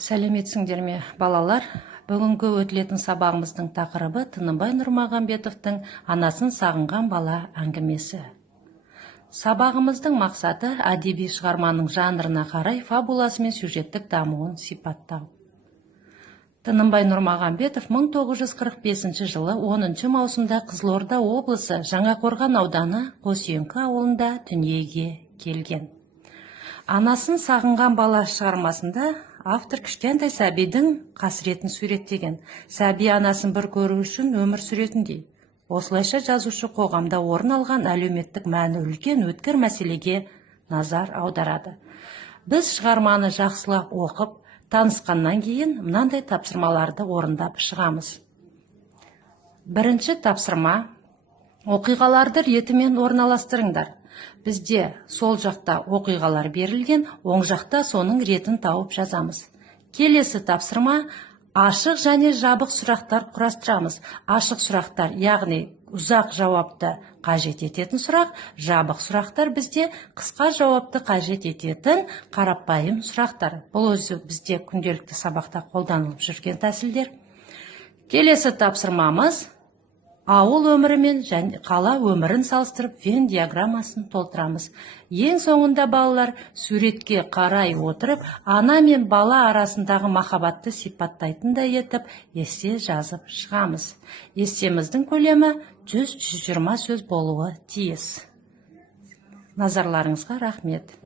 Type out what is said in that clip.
Сәлеметсіңдер ме, балалар? Бүгінгі өтілетін сабағымыздың тақырыбы Тынымбай Нұрмағамбетовтың «Анасын сағынған бала» әңгімесі. Сабағымыздың мақсаты әдеби шығарманың жанрына қарай фабуласы мен сюжеттік дамуын сипаттау. Тынымбай Нұрмағамбетов 1945 жылы 10 маусымда Қызылорда облысы Жаңақорған ауданы Қосүйеңкі ауылында дүниеге келген. Анасын сағынған бала шығармасында автор кішкентай сәбидің қасіретін суреттеген. Сәби анасын бір көру үшін өмір сүретіндей. Осылайша жазушы қоғамда орын алған әлеуметтік мәні үлкен өткір мәселеге назар аударады. Біз шығарманы жақсылап оқып, танысқаннан кейін мынандай тапсырмаларды орындап шығамыз. Бірінші тапсырма: оқиғаларды ретімен орналастырыңдар. Бізде сол жақта оқиғалар берілген, оң жақта соның ретін тауып жазамыз. Келесі тапсырма: ашық және жабық сұрақтар құрастырамыз. Ашық сұрақтар, яғни ұзақ жауапты қажет ететін сұрақ, жабық сұрақтар бізде қысқа жауапты қажет ететін қарапайым сұрақтар. Бұл өзі бізде күнделікті сабақта қолданылып жүрген тәсілдер. Келесі тапсырмамыз: ауыл өмірі мен қала өмірін салыстырып Вен диаграммасын толтырамыз. Ең соңында балалар суретке қарай отырып, ана мен бала арасындағы махаббатты сипаттайтындай етіп эссе жазып шығамыз. Эссеміздің көлемі 100-120 сөз болуы тиіс. Назарларыңызға рахмет.